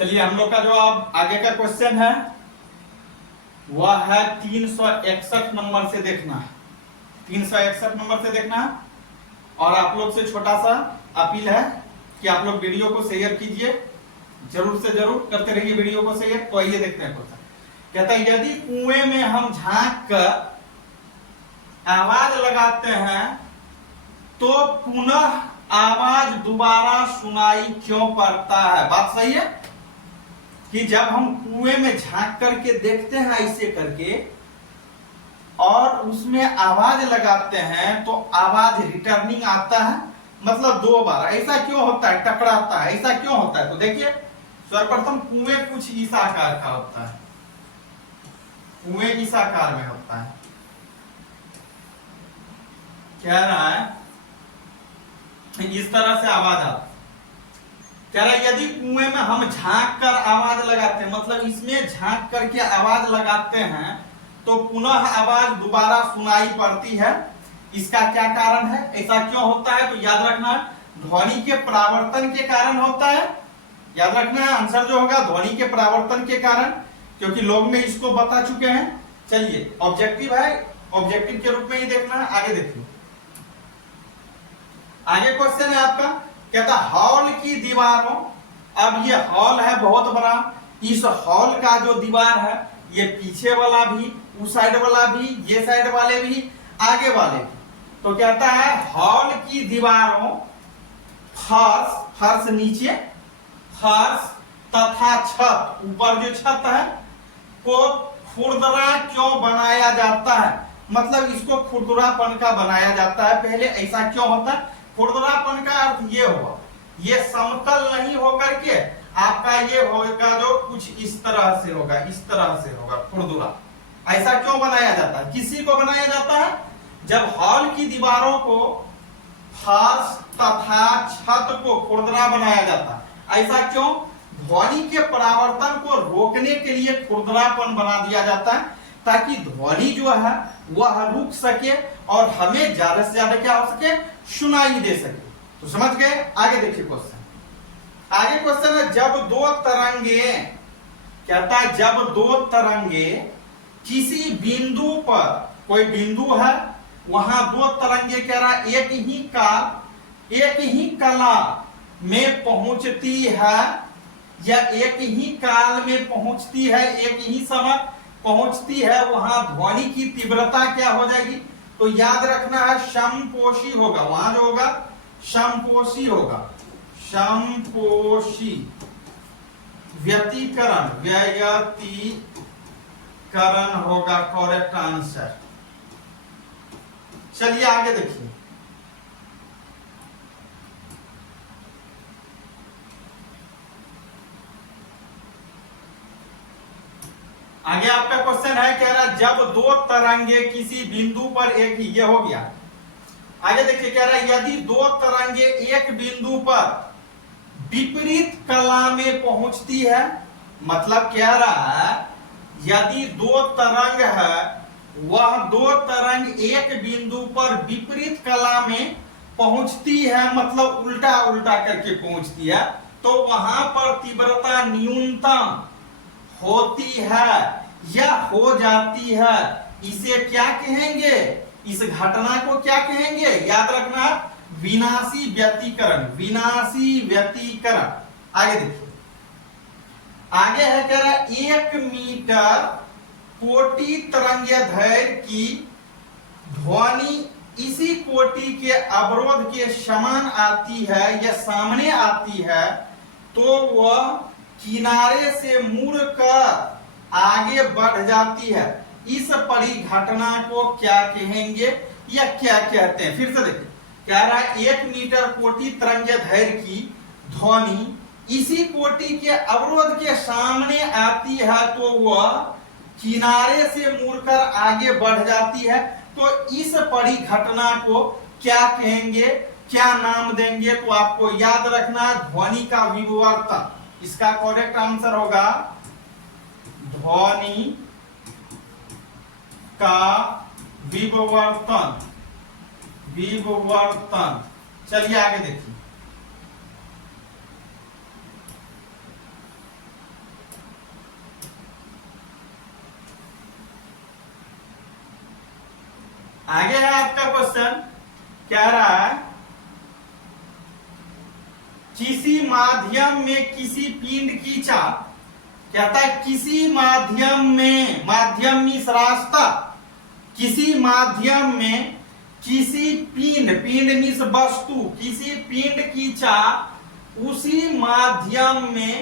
चलिए हम लोग का जो अब आगे का क्वेश्चन है वह है 361 नंबर से देखना है। 361 नंबर से देखना है और आप लोग से छोटा सा अपील है कि आप लोग वीडियो को शेयर कीजिए, जरूर से जरूर करते रहिए वीडियो को शेयर। तो आइए देखते हैं क्वेश्चन। कहता है यदि कुएं में हम झांक कर आवाज लगाते हैं तो पुनः आवाज दोबारा सुनाई क्यों पड़ता है। बात सही है कि जब हम कुएं में झांक करके देखते हैं ऐसे करके और उसमें आवाज लगाते हैं तो आवाज रिटर्निंग आता है, मतलब दो बार। ऐसा क्यों होता है, टकराता है, ऐसा क्यों होता है? तो देखिए सर्वप्रथम कुएं कुछ इस आकार का होता है, कुएं इस आकार में होता है। कह रहा है इस तरह से आवाज आती, कह रहा है यदि कुएं में हम झांक कर आवाज लगाते हैं, मतलब इसमें झांक करके आवाज लगाते हैं तो पुनः आवाज दोबारा सुनाई पड़ती है। इसका क्या कारण है, ऐसा क्यों होता है? तो याद रखना ध्वनि के परावर्तन के कारण होता है। याद रखना है आंसर जो होगा ध्वनि के परावर्तन के कारण, क्योंकि लोग में इसको बता चुके हैं। चलिए ऑब्जेक्टिव है, ऑब्जेक्टिव के रूप में ही देखना है। आगे देखिए, आगे क्वेश्चन है आपका, कहता हॉल की दीवारों, अब ये हॉल है बहुत बड़ा, इस हॉल का जो दीवार है ये पीछे वाला भी, उस साइड वाला भी, ये साइड वाले भी, आगे वाले भी। तो कहता है हॉल की दीवारों, फर्श, फर्श नीचे, फर्श तथा छत, ऊपर जो छत है को खुरदरा क्यों बनाया जाता है। मतलब इसको खुरदरापन का बनाया जाता है। पहले ऐसा क्यों होता है? खुरदरापन का अर्थ ये हुआ, ये समतल नहीं होकर के आपका ये होगा जो कुछ इस तरह से होगा, इस तरह से होगा खुरदरा। ऐसा क्यों बनाया जाता है? किसी को बनाया जाता है जब हॉल की दीवारों को, फर्श तथा छत को खुरदरा बनाया जाता है। ऐसा क्यों? ध्वनि के परावर्तन को रोकने के लिए खुरदरापन बना दिया जाता है, ताकि ध्वनि जो है वह रुक सके और हमें ज्यादा से ज्यादा क्या हो सके, सुनाई दे सके। तो समझ गए? आगे देखिए क्वेश्चन। आगे क्वेश्चन है जब दो तरंगे, कहता है जब दो तरंगे किसी बिंदु पर, कोई बिंदु है वहां दो तरंगे, कह रहा एक ही कला में पहुंचती है या एक ही काल में पहुंचती है, एक ही समय पहुंचती है, वहां ध्वनि की तीव्रता क्या हो जाएगी? तो याद रखना है समपोषी होगा, वहां जो होगा समपोषी होगा, समपोषी व्यतिकरण, व्यतिकरण होगा करेक्ट आंसर। चलिए आगे देखिए, आगे आपका क्वेश्चन है, कह रहा जब दो तरंगे किसी बिंदु पर एक ही, ये हो गया। आगे देखिए, कह रहा है यदि दो तरंगे एक बिंदु पर विपरीत कला में पहुंचती है, मतलब कह रहा है यदि दो तरंग है वह दो तरंग एक बिंदु पर विपरीत कला में पहुंचती है, मतलब उल्टा उल्टा करके पहुंचती है, तो वहां पर तीव्रता न्यूनतम होती है या हो जाती है। इसे क्या कहेंगे? इस घटना को क्या कहेंगे? याद रखना विनाशी व्यतिकरण, विनाशी व्यतिकरण। आगे देखिए, आगे है कह रहा 1 मीटर कोटि तरंगदैर्घ्य की ध्वनि इसी कोटि के अवरोध के समान आती है या सामने आती है, तो वह किनारे से मुड़कर आगे बढ़ जाती है। इस परिघटना को क्या कहेंगे या क्या कहते हैं? फिर से देखिए, कह रहा है 1 मीटर कोटि तरंगदैर्घ्य की ध्वनि इसी कोटि के अवरोध के सामने आती है, तो वह किनारे से मुड़कर आगे बढ़ जाती है। तो इस परिघटना को क्या कहेंगे, क्या नाम देंगे? तो आपको याद रखना ध्वनि का विवर्तन। इसका करेक्ट आंसर होगा ध्वनि का विवर्तन, विवर्तन। चलिए आगे देखिए, आगे है आपका क्वेश्चन, कह रहा है किसी माध्यम में किसी पिंड की चाल, कहता है किसी माध्यम में, माध्यम मीन्स रास्ता, किसी माध्यम में किसी पिंड, पिंड मीन्स वस्तु, किसी पिंड की चाल उसी माध्यम में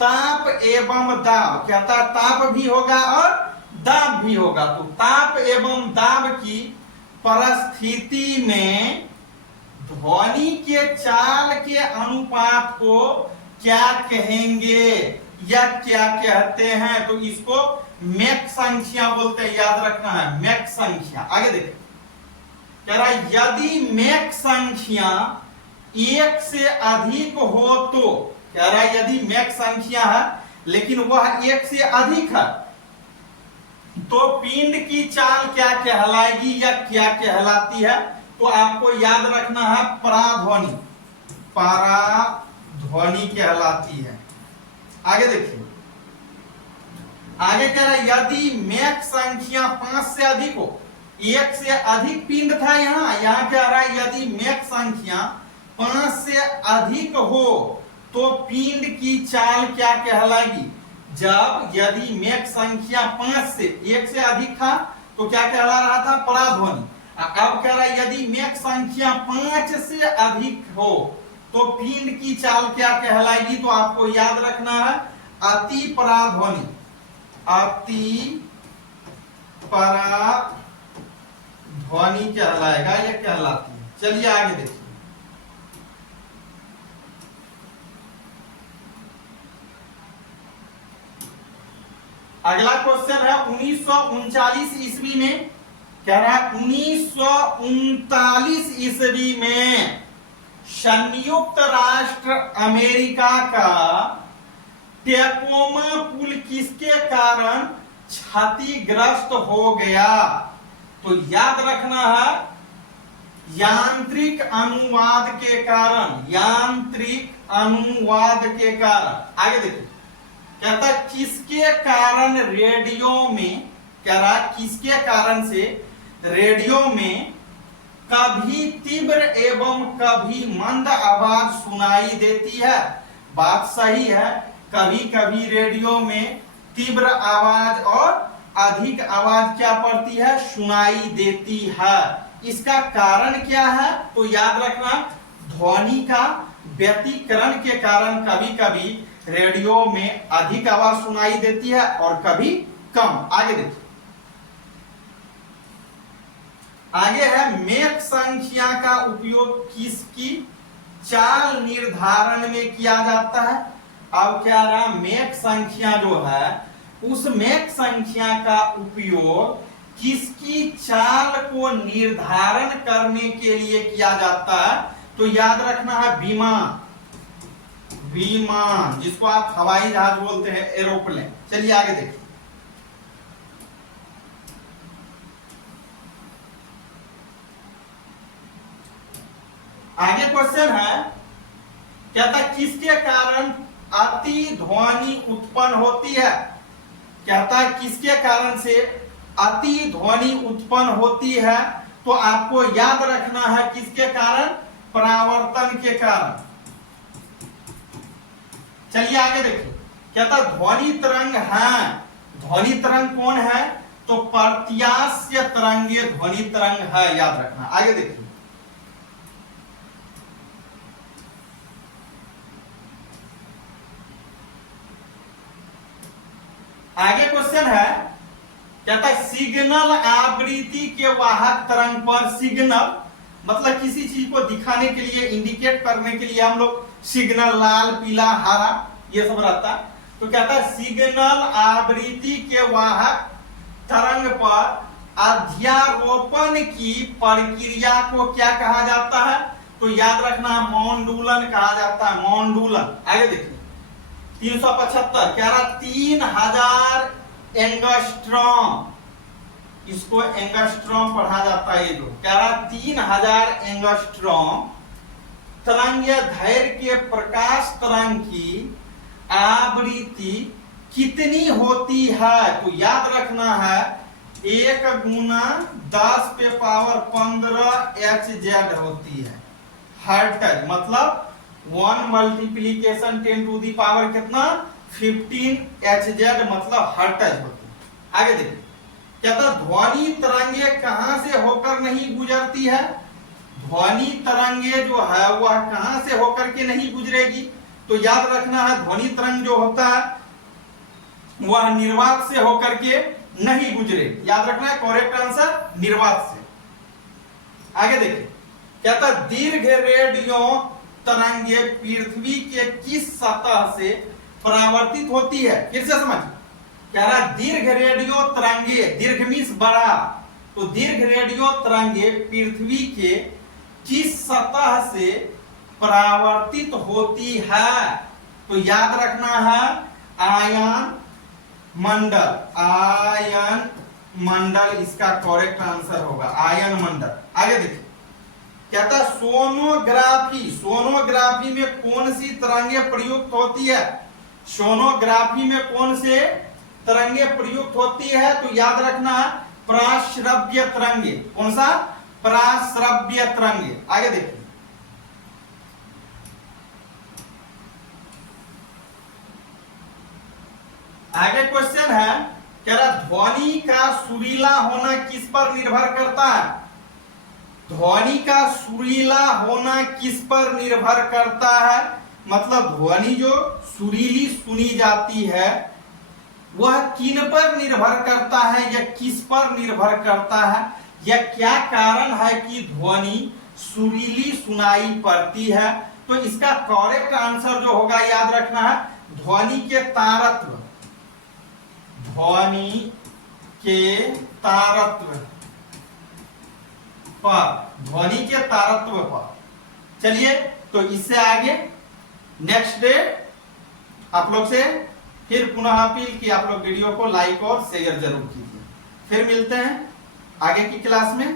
ताप एवं दाब, कहता है ताप भी होगा और दाब भी होगा, तो ताप एवं दाब की परिस्थिति में ध्वनि के चाल के अनुपात को क्या कहेंगे या क्या कहते हैं? तो इसको मैक संख्या बोलते हैं, याद रखना है, मैक संख्या। आगे देखिए, कह रहा है यदि मैक संख्या एक से अधिक हो तो, कह रहा है यदि मैक संख्या है लेकिन वह एक से अधिक है तो पिंड की चाल क्या कहलाएगी या क्या कहलाती है? तो आपको याद रखना है पराध्वनि, पराध्वनि कहलाती है। आगे देखिए, आगे कह रहा है यदि मैक संख्या 5 से अधिक हो, एक से अधिक पिंड था यहां कह रहा है यदि मैक संख्या 5 से अधिक हो तो पिंड की चाल क्या कहलाएगी? जब यदि मैक संख्या 5 से, एक से अधिक था तो क्या कहला रहा था? पराध्वनि। अब कह रहा है यदि मैक संख्या 5 से अधिक हो तो पिंड की चाल क्या कहलाएगी? तो आपको याद रखना है अति पराध्वनि, अति पराध्वनि कहलाएगा, ये कहलाती है। चलिए आगे देखिए, अगला क्वेश्चन है 1939 ईस्वी में, कह रहा है 1939 ईस्वी में संयुक्त राष्ट्र अमेरिका का टेकोमा पुल किसके कारण क्षतिग्रस्त हो गया? तो याद रखना है यांत्रिक अनुवाद के कारण, यांत्रिक अनुवाद के कारण। आगे देखिए, कहता किसके कारण रेडियो में, कह रहा किसके कारण से रेडियो में कभी तीव्र एवं कभी मंद आवाज सुनाई देती है? बात सही है, कभी कभी रेडियो में तीव्र आवाज और अधिक आवाज क्या पड़ती है? सुनाई देती है। इसका कारण क्या है? तो याद रखना ध्वनि का व्यतिकरण के कारण कभी कभी रेडियो में अधिक आवाज सुनाई देती है और कभी कम। आगे देखिए, आगे है मैक संख्या का उपयोग किसकी चाल निर्धारण में किया जाता है? अब क्या रहा, मैक संख्या जो है उस मैक संख्या का उपयोग किसकी चाल को निर्धारण करने के लिए किया जाता है? तो याद रखना है विमान, विमान जिसको आप हवाई जहाज बोलते हैं, एरोप्लेन। चलिए आगे देखिए, आगे क्वेश्चन है, कहता किसके कारण अति ध्वनि उत्पन्न होती है? कहता है किसके कारण से अति ध्वनि उत्पन्न होती है? तो आपको याद रखना है किसके कारण? परावर्तन के कारण। चलिए आगे देखिए, कहता ध्वनि तरंग है, ध्वनि तरंग कौन है? तो प्रत्यास्थ तरंग ये ध्वनि तरंग है, याद रखना। आगे देखिए, आगे क्वेश्चन है, कहता है सिग्नल आवृत्ति के वाहक तरंग पर, सिग्नल मतलब किसी चीज को दिखाने के लिए, इंडिकेट करने के लिए हम लोग सिग्नल लाल पीला हरा ये सब रहता है। तो कहता है सिग्नल आवृत्ति के वाहक तरंग पर अध्यारोपण की प्रक्रिया को क्या कहा जाता है? तो याद रखना मॉड्यूलन कहा जाता है, मॉड्यूलन। आगे देखिए 375 कह रहा 3000 एंगस्ट्रॉम, इसको एंगस्ट्रॉम पढ़ा जाता है। ये जो कह रहा 3000 एंगस्ट्रॉम तरंग दैर्घ्य के प्रकाश तरंग की आवृत्ति कितनी होती है? तो याद रखना है 1 गुना 10 पे पावर 15 HZ होती है हर्ट्ज। मतलब 1 मल्टीप्लीकेशन 10 टू दी पावर कितना 15 HZ मतलब हर्ट्ज होती है। आगे देखिए कहता ध्वनि तरंगे कहां से होकर नहीं गुजरती है। ध्वनि तरंगे जो है वह कहां से होकर के नहीं गुजरेगी। तो याद रखना है ध्वनि तरंग जो होता है वह निर्वात से होकर के नहीं गुजरे। याद रखना है करेक्ट आंसर निर्वात से। आगे देखिए कहता दीर्घ रेडियो तरंगे पृथ्वी के किस सतह से परावर्तित होती है। फिर से समझ कह रहा दीर्घ रेडियो तरंगे, दीर्घ मीन्स बड़ा, तो दीर्घ रेडियो तरंगे पृथ्वी के किस सतह से परावर्तित होती है। तो याद रखना है आयन मंडल, आयन मंडल इसका करेक्ट आंसर होगा आयन मंडल। आगे देखिए कहता सोनोग्राफी, सोनोग्राफी में कौन सी तरंगे प्रयुक्त होती है। सोनोग्राफी में कौन से तरंगे प्रयुक्त होती है। तो याद रखना पराश्रव्य तरंगे। कौन सा पराश्रव्य तरंगे। आगे देखिए आगे क्वेश्चन है कह रहा ध्वनि का सुरीला होना किस पर निर्भर करता है। ध्वनि का सुरीला होना किस पर निर्भर करता है। मतलब ध्वनि जो सुरीली सुनी जाती है वह किन पर निर्भर करता है या किस पर निर्भर करता है, या क्या कारण है कि ध्वनि सुरीली सुनाई पड़ती है। तो इसका करेक्ट आंसर जो होगा याद रखना है ध्वनि के तारत्व, ध्वनि के तारत्व पर, ध्वनि के तारत्व पर। चलिए तो इससे आगे नेक्स्ट डे आप लोग से फिर पुनः अपील कि आप लोग वीडियो को लाइक और शेयर जरूर कीजिए। फिर मिलते हैं आगे की क्लास में।